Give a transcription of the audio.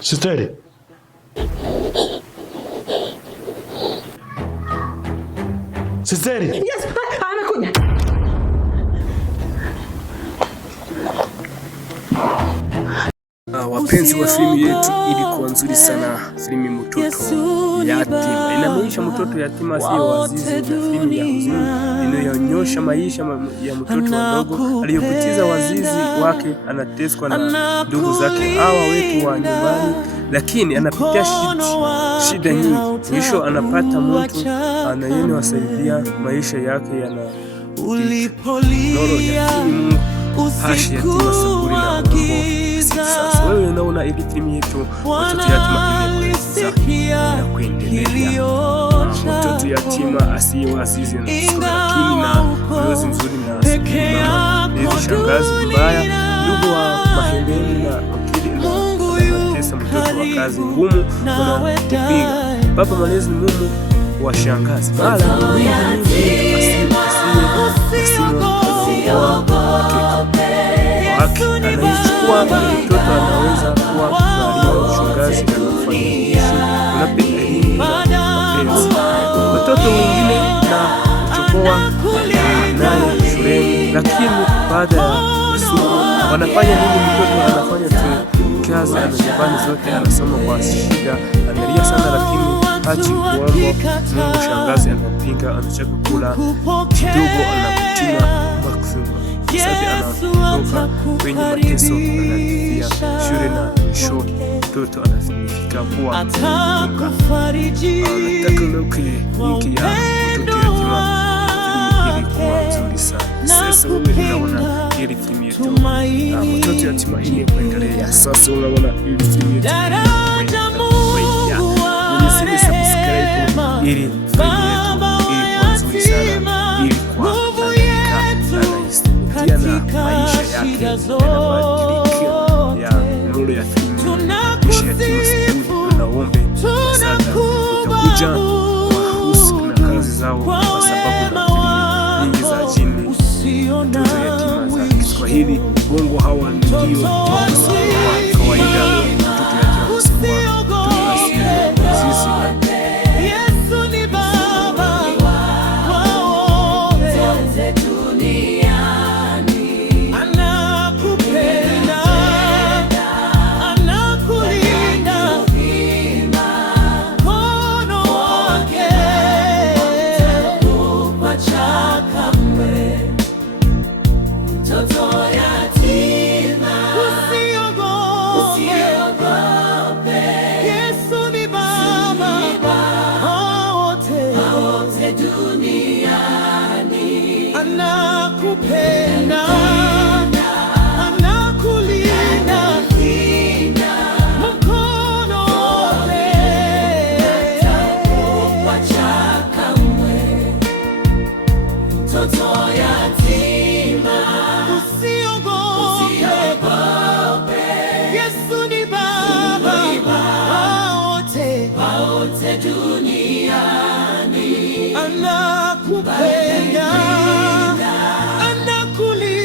Sisteri. Sisteri. Yes, amekuja. Wapenzi wa filamu yetu, ilikuwa nzuri sana. Filamu Mtoto Yatima inaonyesha mtoto yatima sio wazizi, na filamu ya huzuni inayoonyesha maisha ya mtoto mdogo aliyopoteza wazizi wake, anateswa na ndugu zake hawa wetu wa nyumbani, lakini anapitia shida nyingi. Mwisho anapata mtu anayewasaidia maisha yake yana noro ya Mungu. Hashi yatima saburi na mambo. Sasa wewe unaona ili timu yetu watoto yatima imekueleza na kuendelea. Mtoto yatima asiye azizi na lakini na uwezo mzuri na asiye shangazi mbaya, ndugu wa mahembeni na akili na tesa mtoto wa kazi ngumu na kupinga. Baba malezi mumu wa shangazi bala anaichukua mtoto, anaweza kuwa mwalimu, shangazi na mfanyakazi na mapenzi. Watoto wengine na kuchukua naye shuleni, lakini baada ya siku wanafanya nini? Mtoto anafanya tu kazi na nyumbani zote, anasoma kwa shida, analia sana, lakini hachi kuomba Mungu. Shangazi anapinga, anataka kula kidogo, anakutima maksima sabi, anatoka kwenye mateso, analipia shule na mwisho mtoto anafika kuwa anataka loke wiki ya mtoto yatima. Ilikuwa nzuri sana. Sasa unaona ili filamu yetu mtoto yatima inaendelea. Sasa unaona ili filamu yetu unisini subscribe ili filamu yetu ilikuwa nzuri sana. Ilikuwa na maisha yake yanabadilika ya nuru ya filamu maisha ya yatima saburi. Naombe msaada, utakuja wahusi na kazi zao kwa sababu na filamu nyingi za jini mtoto yatima za Kiswahili Bongo. Hawa ndio wahusi wa kawaida. Mtoto yatima msiwa duniani anakupenda.